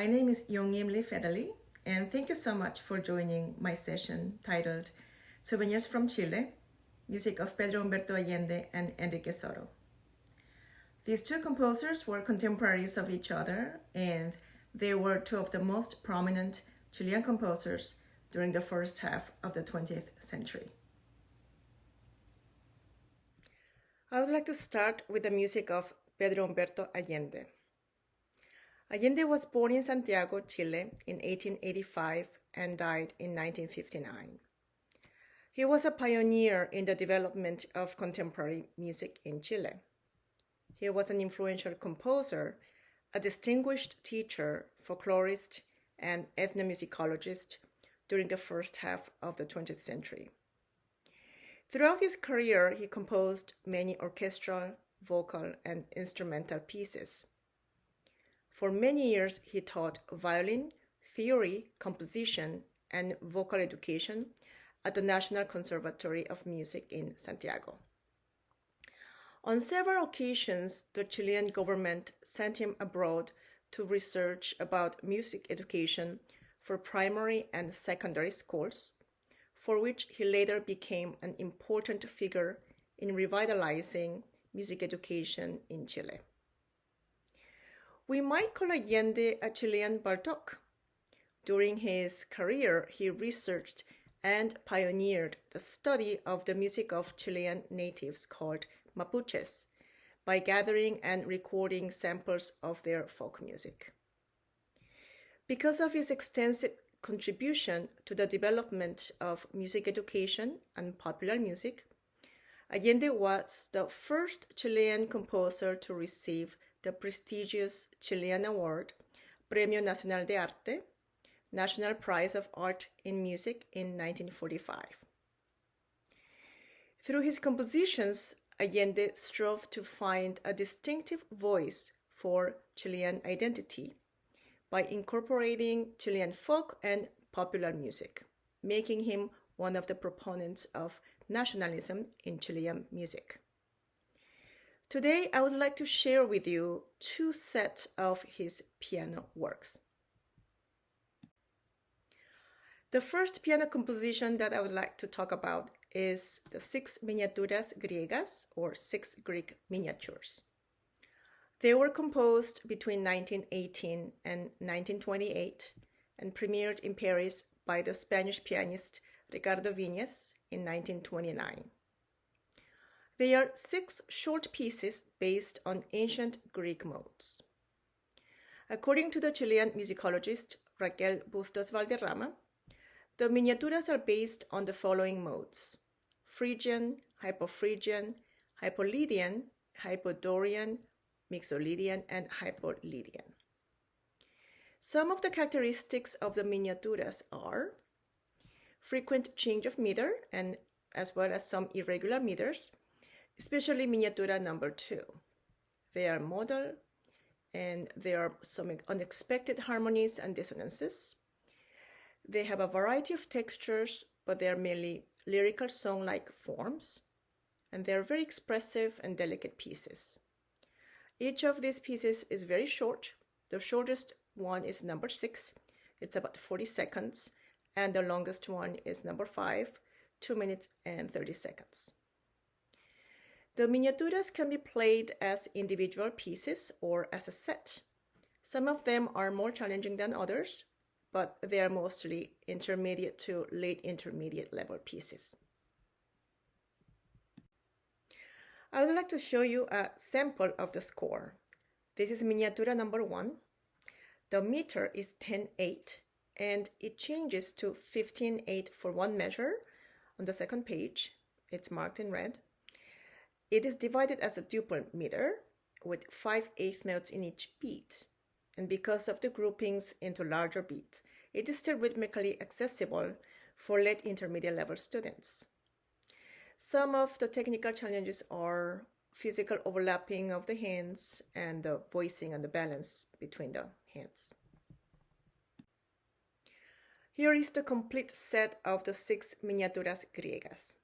My name is Yong Federle, and thank you so much for joining my session titled Souvenirs from Chile, music of Pedro Humberto Allende and Enrique Soro. These two composers were contemporaries of each other, and they were two of the most prominent Chilean composers during the first half of the 20th century. I would like to start with the music of Pedro Humberto Allende. Allende was born in Santiago, Chile in 1885 and died in 1959. He was a pioneer in the development of contemporary music in Chile. He was an influential composer, a distinguished teacher, folklorist, and ethnomusicologist during the first half of the 20th century. Throughout his career, he composed many orchestral, vocal, and instrumental pieces. For many years, he taught violin, theory, composition, and vocal education at the National Conservatory of Music in Santiago. On several occasions, the Chilean government sent him abroad to research about music education for primary and secondary schools, for which he later became an important figure in revitalizing music education in Chile. We might call Allende a Chilean Bartók. During his career, he researched and pioneered the study of the music of Chilean natives called Mapuches by gathering and recording samples of their folk music. Because of his extensive contribution to the development of music education and popular music, Allende was the first Chilean composer to receive the prestigious Chilean award, Premio Nacional de Arte, National Prize of Art in Music in 1945. Through his compositions, Allende strove to find a distinctive voice for Chilean identity by incorporating Chilean folk and popular music, making him one of the proponents of nationalism in Chilean music. Today, I would like to share with you two sets of his piano works. The first piano composition that I would like to talk about is the 6 Miniaturas Griegas, or 6 Greek miniatures. They were composed between 1918 and 1928 and premiered in Paris by the Spanish pianist Ricardo Viñes in 1929. They are 6 short pieces based on ancient Greek modes. According to the Chilean musicologist Raquel Bustos Valderrama, the miniaturas are based on the following modes: Phrygian, Hypophrygian, Hypolydian, Hypodorian, Mixolydian, and Hypolydian. Some of the characteristics of the miniaturas are frequent change of meter and as well as some irregular meters, especially miniatura number 2. They are modal and there are some unexpected harmonies and dissonances. They have a variety of textures, but they are mainly lyrical song-like forms, and they are very expressive and delicate pieces. Each of these pieces is very short. The shortest one is number 6. It's about 40 seconds, and the longest one is number 5, 2 minutes and 30 seconds. The miniaturas can be played as individual pieces or as a set. Some of them are more challenging than others, but they are mostly intermediate to late intermediate level pieces. I would like to show you a sample of the score. This is miniatura number 1. The meter is 10/8 and it changes to 15/8 for one measure on the second page. It's marked in red. It is divided as a duple meter with 5/8 notes in each beat. And because of the groupings into larger beats, it is still rhythmically accessible for late intermediate level students. Some of the technical challenges are physical overlapping of the hands and the voicing and the balance between the hands. Here is the complete set of the 6 Miniaturas Griegas.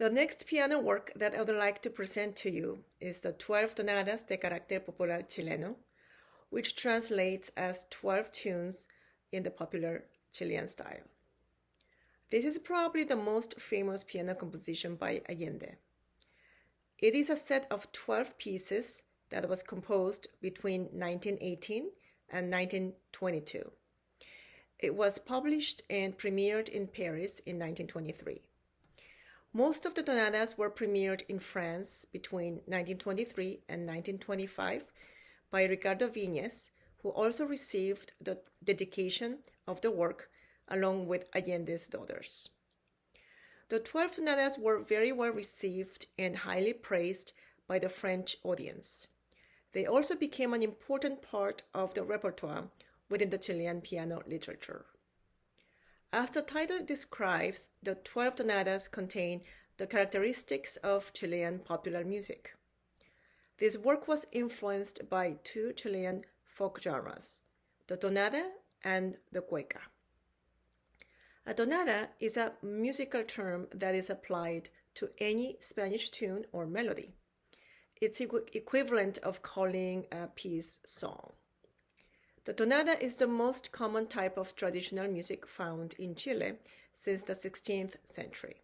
The next piano work that I would like to present to you is the 12 Tonadas de Carácter Popular Chileno, which translates as 12 tunes in the popular Chilean style. This is probably the most famous piano composition by Allende. It is a set of 12 pieces that was composed between 1918 and 1922. It was published and premiered in Paris in 1923. Most of the tonadas were premiered in France between 1923 and 1925 by Ricardo Viñes, who also received the dedication of the work along with Allende's daughters. The 12 tonadas were very well received and highly praised by the French audience. They also became an important part of the repertoire within the Chilean piano literature. As the title describes, the 12 tonadas contain the characteristics of Chilean popular music. This work was influenced by two Chilean folk genres, the tonada and the cueca. A tonada is a musical term that is applied to any Spanish tune or melody. It's equivalent of calling a piece song. The tonada is the most common type of traditional music found in Chile since the 16th century.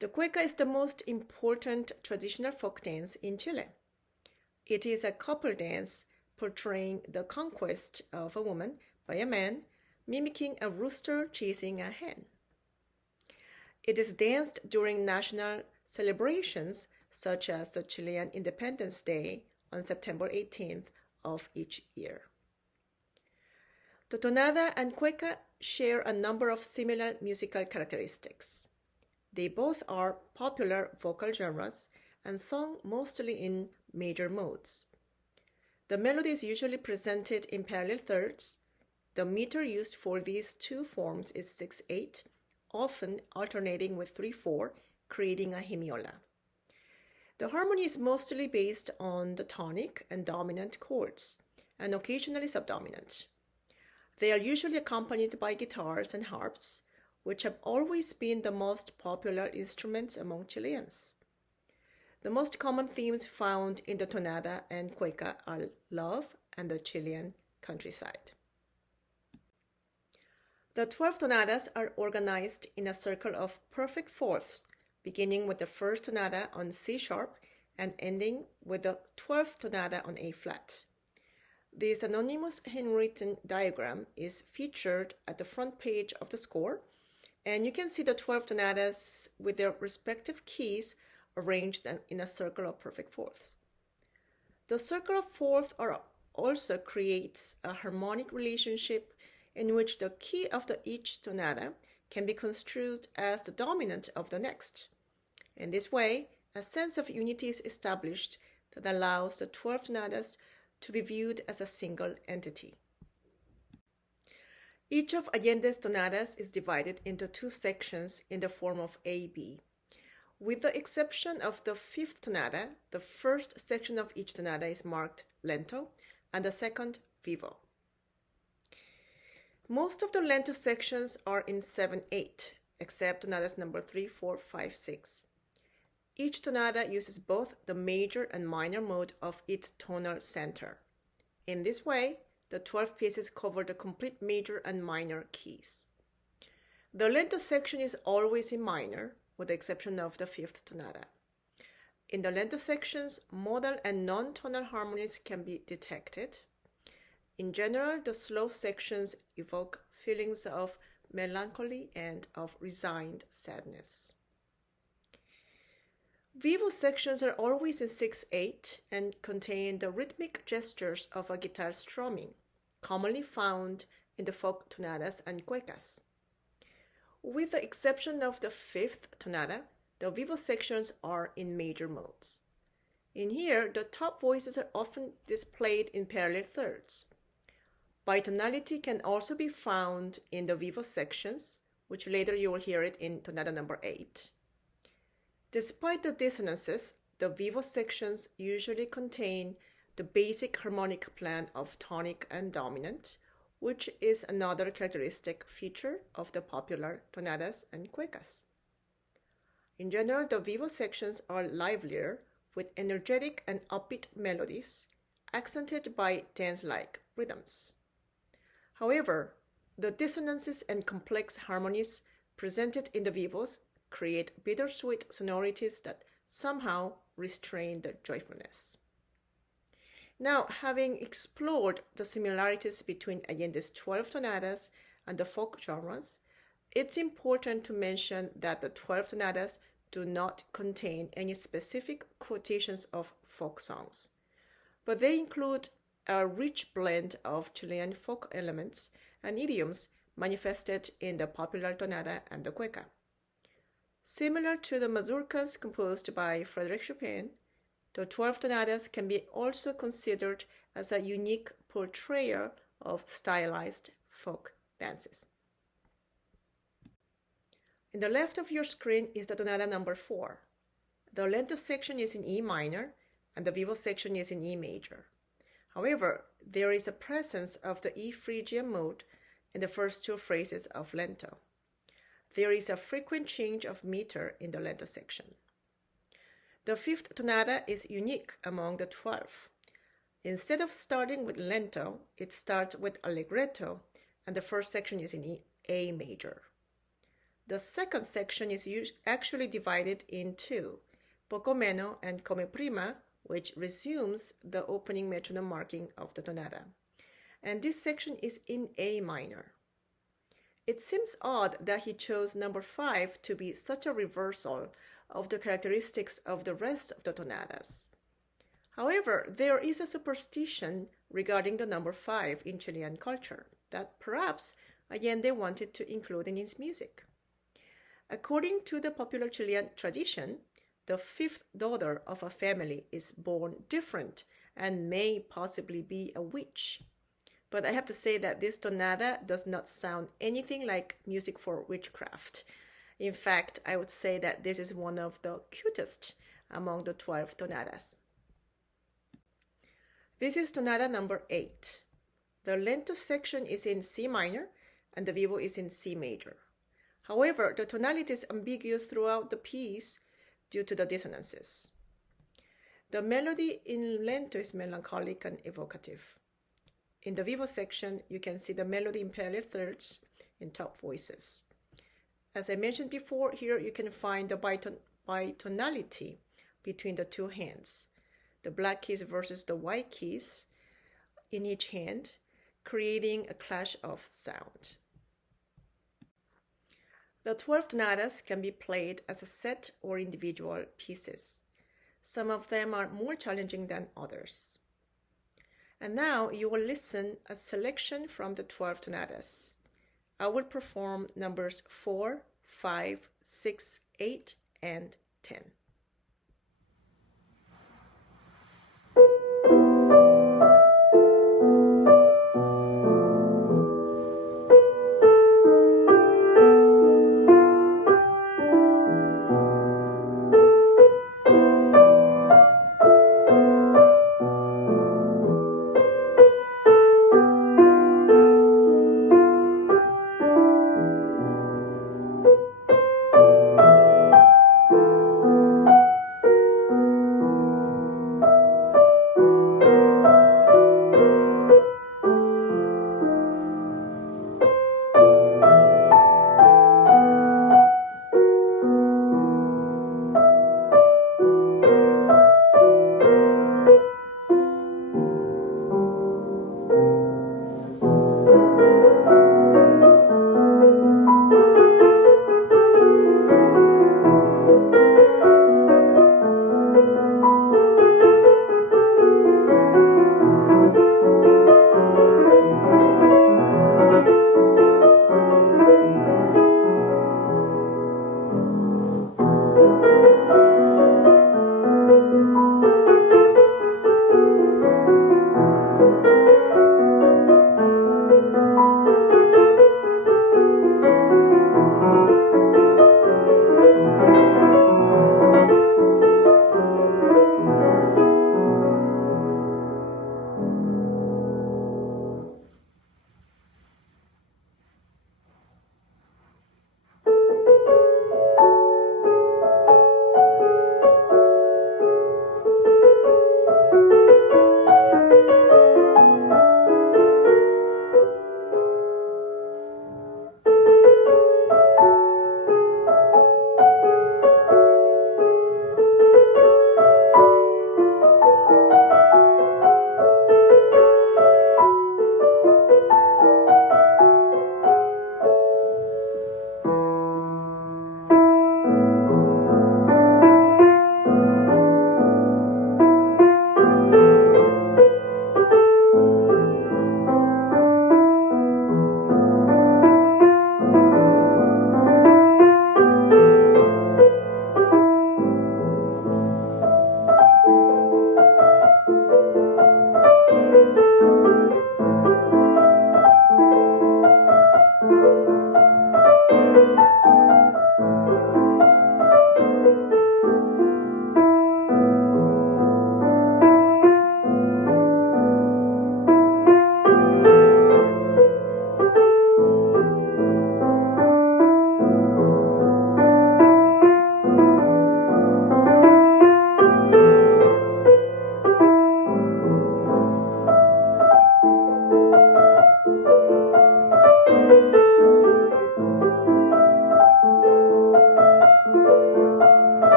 The cueca is the most important traditional folk dance in Chile. It is a couple dance portraying the conquest of a woman by a man, mimicking a rooster chasing a hen. It is danced during national celebrations such as the Chilean Independence Day on September 18th of each year. The tonada and cueca share a number of similar musical characteristics. They both are popular vocal genres and sung mostly in major modes. The melody is usually presented in parallel thirds. The meter used for these two forms is 6/8, often alternating with 3/4, creating a hemiola. The harmony is mostly based on the tonic and dominant chords, and occasionally subdominant. They are usually accompanied by guitars and harps, which have always been the most popular instruments among Chileans. The most common themes found in the tonada and cueca are love and the Chilean countryside. The 12 tonadas are organized in a circle of perfect fourths, beginning with the first tonada on C sharp and ending with the 12th tonada on A flat. This anonymous handwritten diagram is featured at the front page of the score, and you can see the 12 tonadas with their respective keys arranged in a circle of perfect fourths. The circle of fourths also creates a harmonic relationship in which the key of each tonada can be construed as the dominant of the next. In this way, a sense of unity is established that allows the 12 tonadas to be viewed as a single entity. Each of Allende's tonadas is divided into two sections in the form of A-B. With the exception of the fifth tonada, the first section of each tonada is marked lento and the second vivo. Most of the lento sections are in 7/8, except tonadas number 3, 4, 5, 6. Each tonada uses both the major and minor mode of its tonal center. In this way, the 12 pieces cover the complete major and minor keys. The lento section is always in minor, with the exception of the fifth tonada. In the lento sections, modal and non-tonal harmonies can be detected. In general, the slow sections evoke feelings of melancholy and of resigned sadness. Vivo sections are always in 6/8 and contain the rhythmic gestures of a guitar strumming, commonly found in the folk tonadas and cuecas. With the exception of the fifth tonada, the vivo sections are in major modes. In here, the top voices are often displayed in parallel thirds. Bitonality can also be found in the vivo sections, which later you will hear it in tonada number 8. Despite the dissonances, the vivo sections usually contain the basic harmonic plan of tonic and dominant, which is another characteristic feature of the popular tonadas and cuecas. In general, the vivo sections are livelier, with energetic and upbeat melodies, accented by dance-like rhythms. However, the dissonances and complex harmonies presented in the vivos create bittersweet sonorities that somehow restrain the joyfulness. Now, having explored the similarities between Allende's 12 tonadas and the folk genres, it's important to mention that the 12 tonadas do not contain any specific quotations of folk songs, but they include a rich blend of Chilean folk elements and idioms manifested in the popular tonada and the cueca. Similar to the mazurkas composed by Frédéric Chopin, the 12 tonadas can be also considered as a unique portrayal of stylized folk dances. In the left of your screen is the tonada number 4. The lento section is in E minor and the vivo section is in E major. However, there is a presence of the E Phrygian mode in the first two phrases of lento. There is a frequent change of meter in the lento section. The fifth tonada is unique among the 12. Instead of starting with lento, it starts with allegretto, and the first section is in A major. The second section is actually divided in two, poco meno and come prima, which resumes the opening metronome marking of the tonada. And this section is in A minor. It seems odd that he chose number 5 to be such a reversal of the characteristics of the rest of the tonadas. However, there is a superstition regarding the number 5 in Chilean culture that perhaps Allende wanted to include in his music. According to the popular Chilean tradition, the fifth daughter of a family is born different and may possibly be a witch. But I have to say that this tonada does not sound anything like music for witchcraft. In fact, I would say that this is one of the cutest among the 12 tonadas. This is tonada number 8. The lento section is in C minor and the vivo is in C major. However, the tonality is ambiguous throughout the piece due to the dissonances. The melody in lento is melancholic and evocative. In the vivo section, you can see the melody in parallel thirds in top voices. As I mentioned before, here you can find the bitonality between the two hands, the black keys versus the white keys in each hand, creating a clash of sound. The 12 tonadas can be played as a set or individual pieces. Some of them are more challenging than others. And now you will listen a selection from the 12 tonadas. I will perform numbers 4, 5, 6, 8, and 10.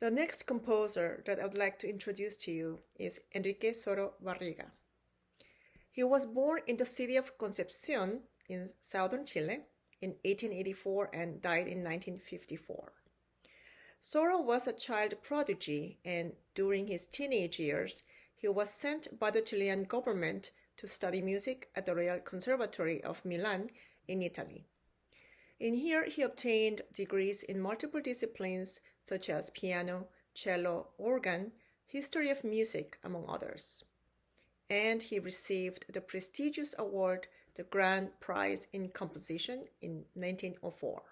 The next composer that I would like to introduce to you is Enrique Soro Barriga. He was born in the city of Concepcion in southern Chile in 1884 and died in 1954. Soro was a child prodigy, and during his teenage years, he was sent by the Chilean government to study music at the Real Conservatory of Milan in Italy. In here, he obtained degrees in multiple disciplines such as piano, cello, organ, history of music, among others. And he received the prestigious award, the Grand Prize in Composition, in 1904.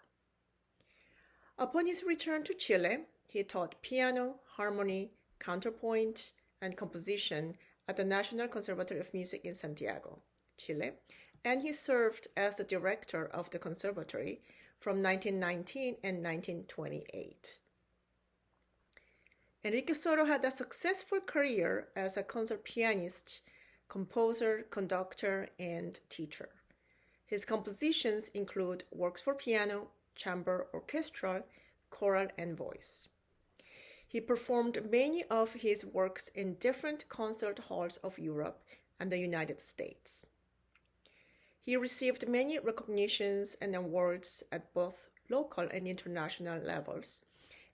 Upon his return to Chile, he taught piano, harmony, counterpoint, and composition at the National Conservatory of Music in Santiago, Chile, and he served as the director of the conservatory from 1919 and 1928. Enrique Soro had a successful career as a concert pianist, composer, conductor, and teacher. His compositions include works for piano, chamber, orchestral, choral, and voice. He performed many of his works in different concert halls of Europe and the United States. He received many recognitions and awards at both local and international levels,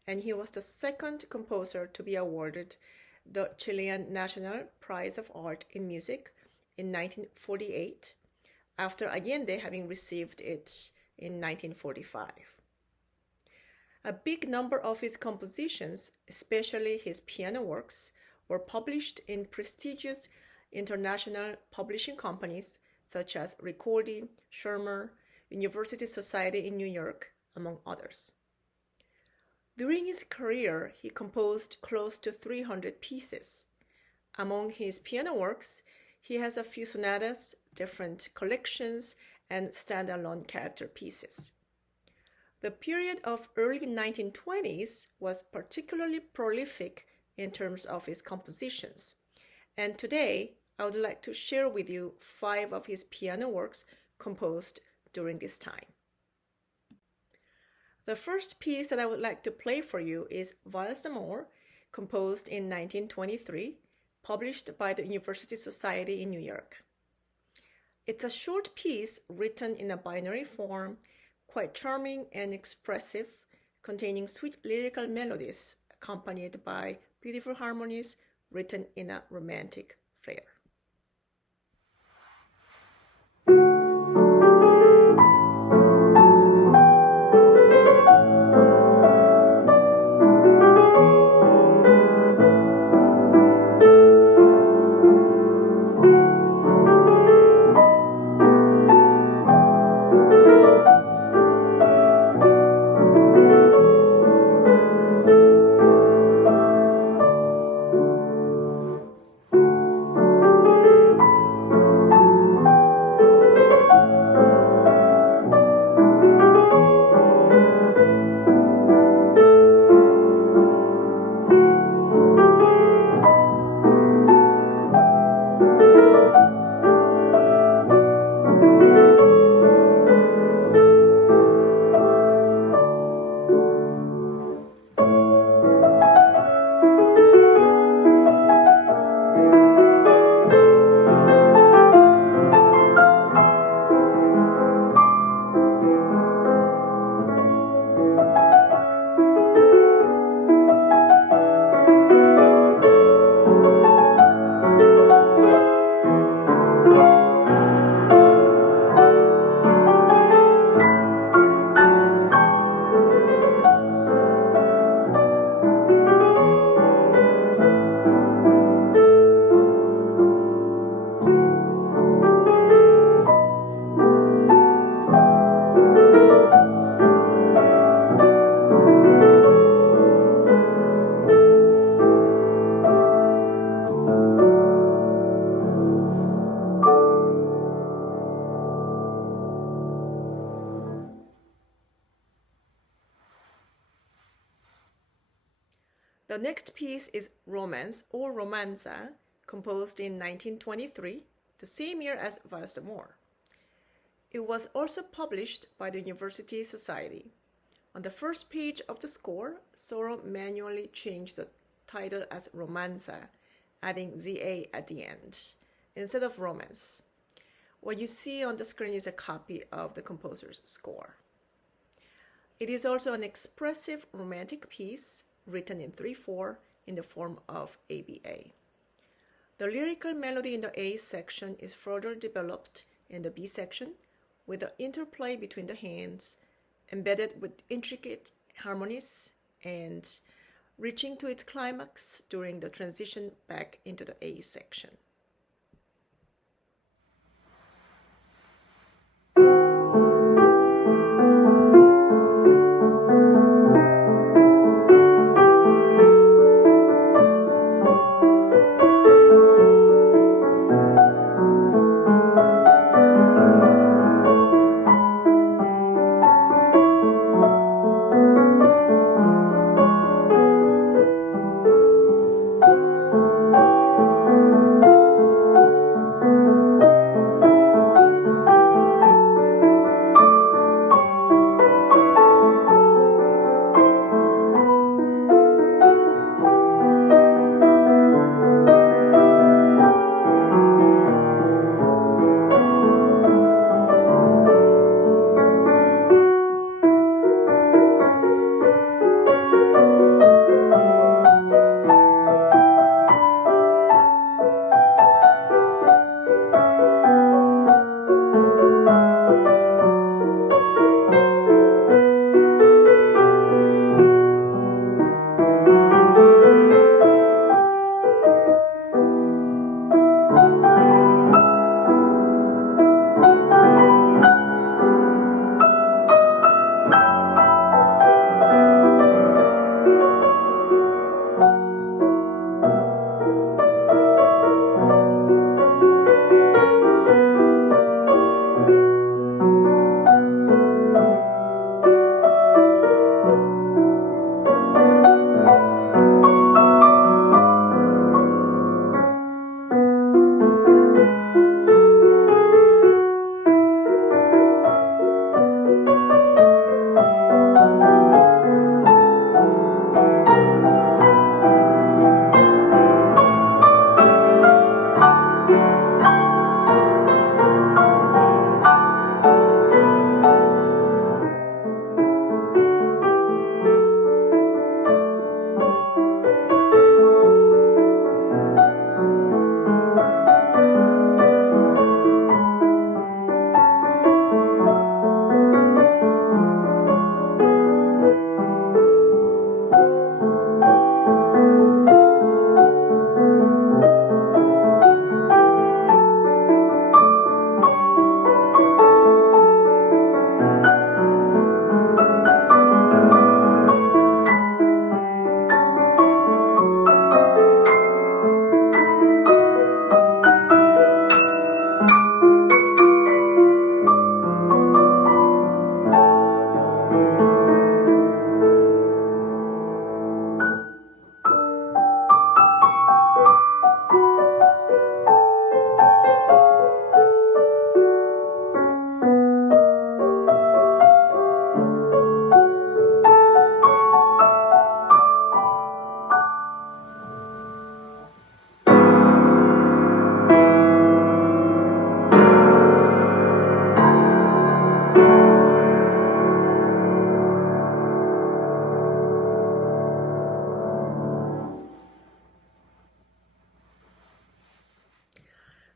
and he was the second composer to be awarded the Chilean National Prize of Art in Music in 1948, after Allende having received it in 1945. A big number of his compositions, especially his piano works, were published in prestigious international publishing companies such as Ricordi, Schirmer, University Society in New York, among others. During his career, he composed close to 300 pieces. Among his piano works, he has a few sonatas, different collections, and standalone character pieces. The period of early 1920s was particularly prolific in terms of his compositions, and today I would like to share with you 5 of his piano works composed during this time. The first piece that I would like to play for you is Valse d'Amour, composed in 1923, published by the University Society in New York. It's a short piece written in a binary form, quite charming and expressive, containing sweet lyrical melodies accompanied by beautiful harmonies written in a romantic flair. The next piece is Romance or Romanza, composed in 1923, the same year as Valse d'Amour. It was also published by the University Society. On the first page of the score, Soro manually changed the title as Romanza, adding ZA at the end, instead of Romance. What you see on the screen is a copy of the composer's score. It is also an expressive romantic piece written in 3/4 in the form of ABA. The lyrical melody in the A section is further developed in the B section with the interplay between the hands, embedded with intricate harmonies and reaching to its climax during the transition back into the A section.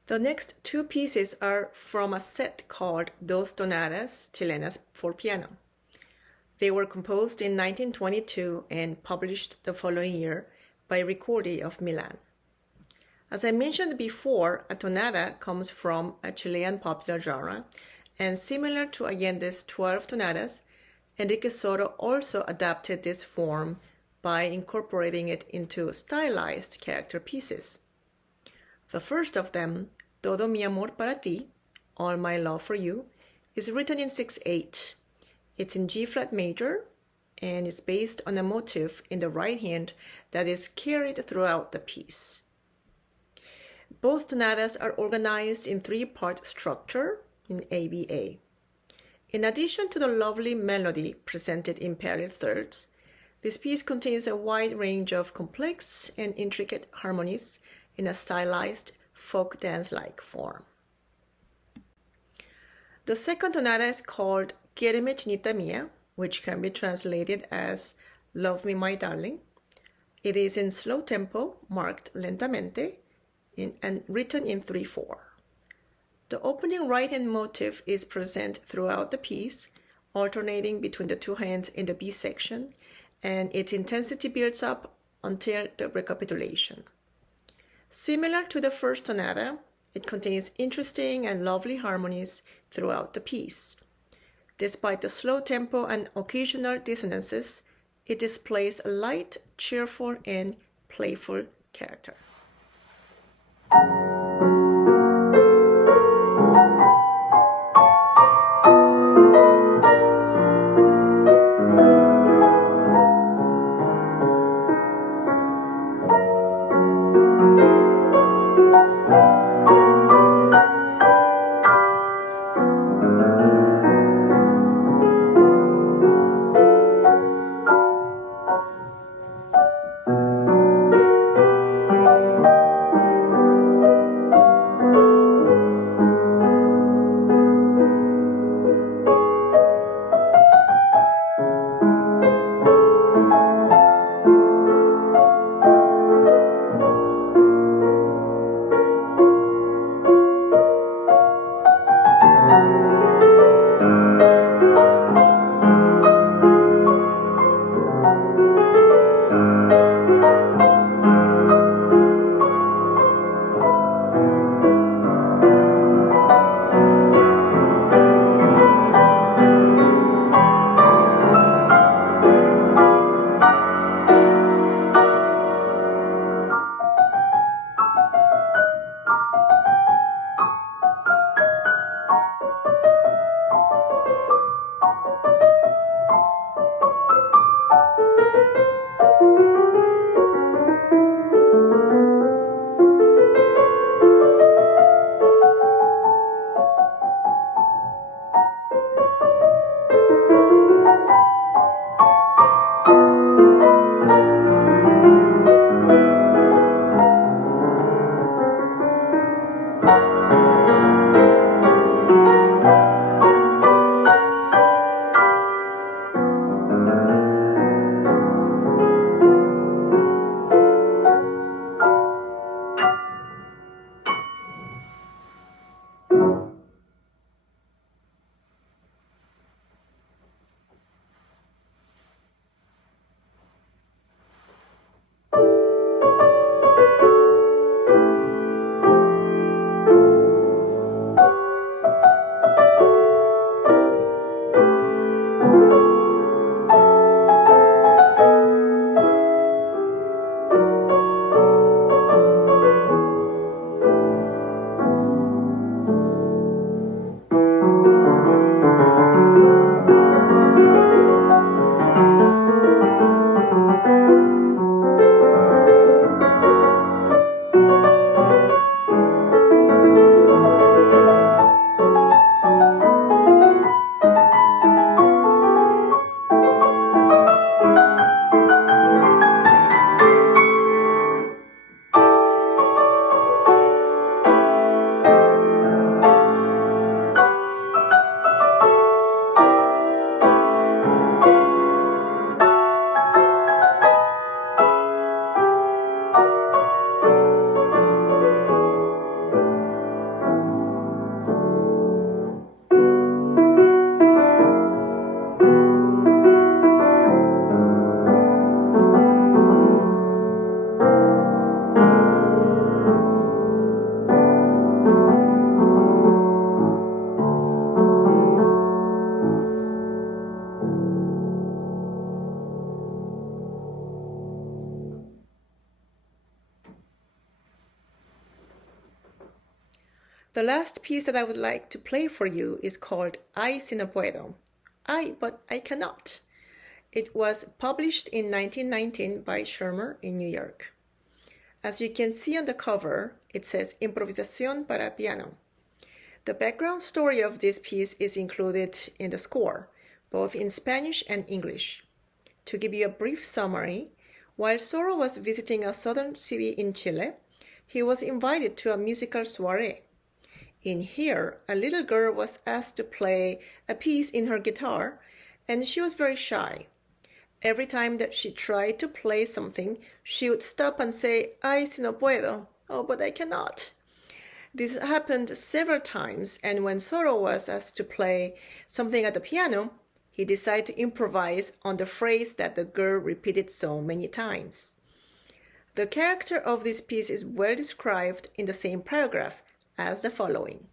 The next two pieces are from a set called Dos Tonadas Chilenas for Piano. They were composed in 1922 and published the following year by Ricordi of Milan. As I mentioned before, a tonada comes from a Chilean popular genre, and similar to Allende's 12 tonadas, Enrique Soro also adapted this form by incorporating it into stylized character pieces. The first of them, Todo mi amor para ti, All my love for you, is written in 6/8. It's in G-flat major, and it's based on a motif in the right hand that is carried throughout the piece. Both tonadas are organized in three-part structure in ABA. In addition to the lovely melody presented in parallel thirds, this piece contains a wide range of complex and intricate harmonies in a stylized folk dance-like form. The second tonada is called Quiereme Chinita Mía, which can be translated as Love Me My Darling. It is in slow tempo, marked lentamente, and written in 3/4. The opening right-hand motive is present throughout the piece, alternating between the two hands in the B section, and its intensity builds up until the recapitulation. Similar to the first tonada, it contains interesting and lovely harmonies throughout the piece. Despite the slow tempo and occasional dissonances, it displays a light, cheerful, and playful character. The last piece that I would like to play for you is called Ay si no puedo. Ay, but I cannot. It was published in 1919 by Schirmer in New York. As you can see on the cover, it says Improvisación para piano. The background story of this piece is included in the score, both in Spanish and English. To give you a brief summary, while Soro was visiting a southern city in Chile, he was invited to a musical soiree. In here, a little girl was asked to play a piece in her guitar, and she was very shy. Every time that she tried to play something, she would stop and say, "Ay, si no puedo." Oh, but I cannot. This happened several times, and when Soro was asked to play something at the piano, he decided to improvise on the phrase that the girl repeated so many times. The character of this piece is well described in the same paragraph as the following.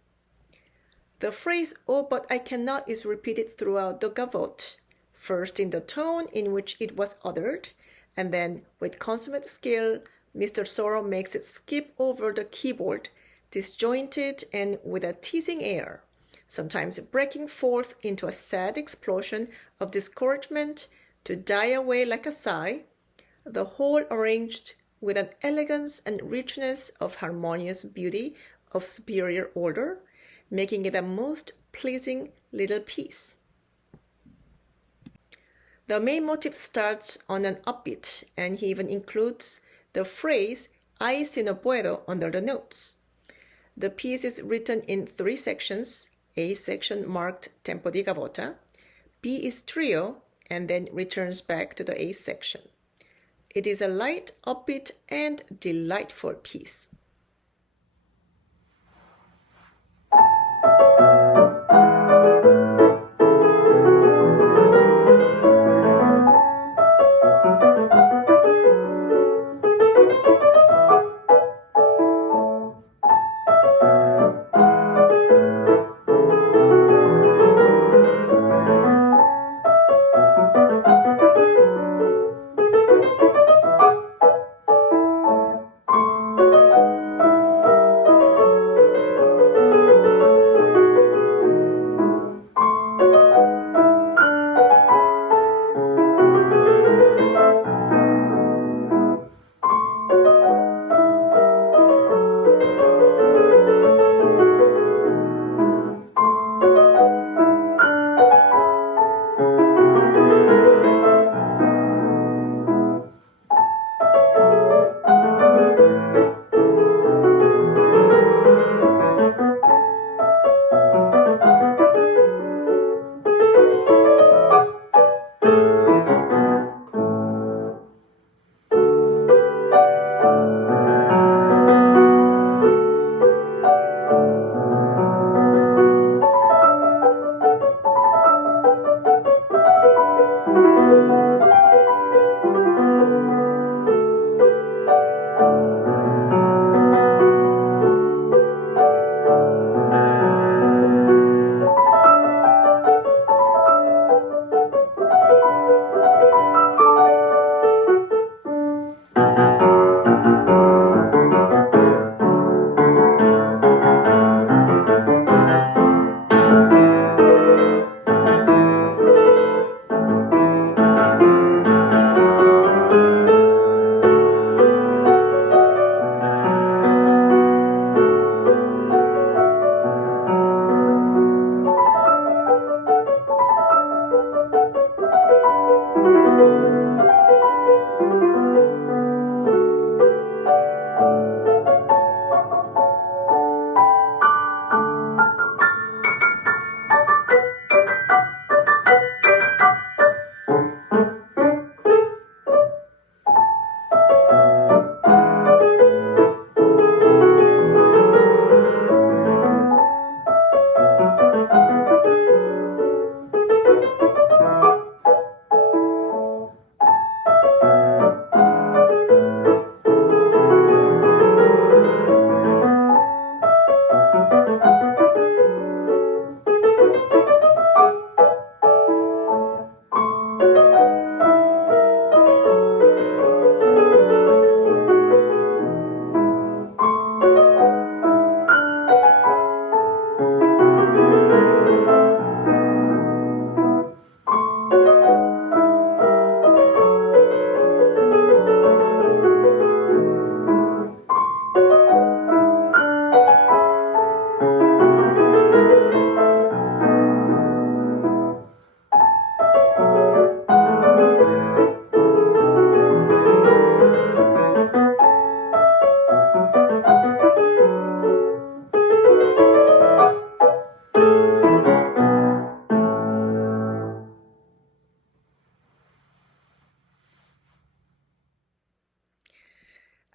The phrase, "Oh, but I cannot," is repeated throughout the gavotte, first in the tone in which it was uttered, and then, with consummate skill, Mr. Soro makes it skip over the keyboard, disjointed and with a teasing air, sometimes breaking forth into a sad explosion of discouragement to die away like a sigh, the whole arranged with an elegance and richness of harmonious beauty of superior order, making it a most pleasing little piece. The main motive starts on an upbeat, and he even includes the phrase "Ay, si no puedo" under the notes. The piece is written in 3 sections, A section marked tempo di gavotta, B is trio, and then returns back to the A section. It is a light, upbeat, and delightful piece.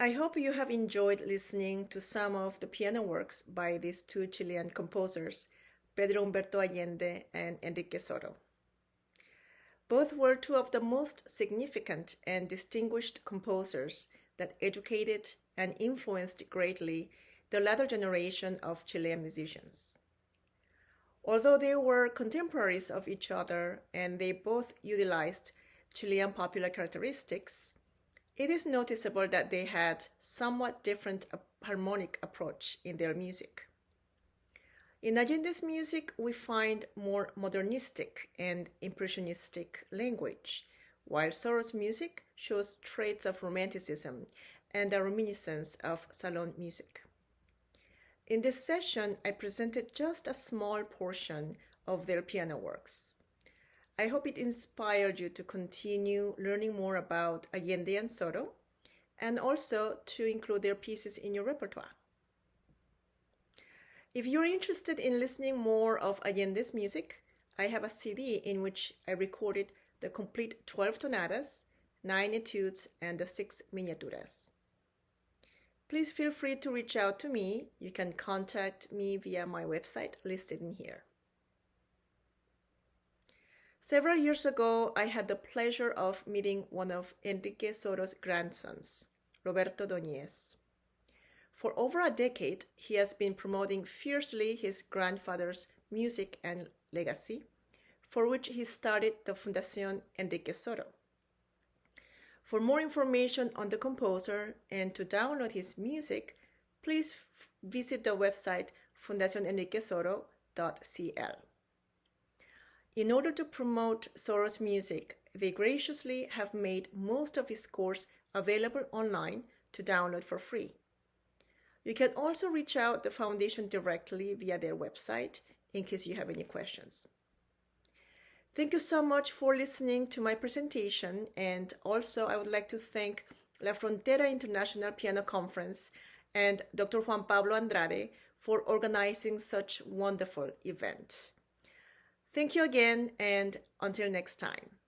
I hope you have enjoyed listening to some of the piano works by these two Chilean composers, Pedro Humberto Allende and Enrique Soro. Both were two of the most significant and distinguished composers that educated and influenced greatly the latter generation of Chilean musicians. Although they were contemporaries of each other and they both utilized Chilean popular characteristics, it is noticeable that they had somewhat different harmonic approach in their music. In Allende's music, we find more modernistic and impressionistic language, while Soro's music shows traits of romanticism and a reminiscence of salon music. In this session, I presented just a small portion of their piano works. I hope it inspired you to continue learning more about Allende and Soro, and also to include their pieces in your repertoire. If you're interested in listening more of Allende's music, I have a CD in which I recorded the complete 12 tonatas, 9 etudes, and the 6 miniaturas. Please feel free to reach out to me. You can contact me via my website listed in here. Several years ago, I had the pleasure of meeting one of Enrique Soro's grandsons, Roberto Doñez. For over a decade, he has been promoting fiercely his grandfather's music and legacy, for which he started the Fundación Enrique Soro. For more information on the composer and to download his music, please visit the website fundacionenriquesoro.cl. In order to promote Soro's music, they graciously have made most of his scores available online to download for free. You can also reach out to the foundation directly via their website in case you have any questions. Thank you so much for listening to my presentation, and also I would like to thank La Frontera International Piano Conference and Dr. Juan Pablo Andrade for organizing such wonderful event. Thank you again, and until next time.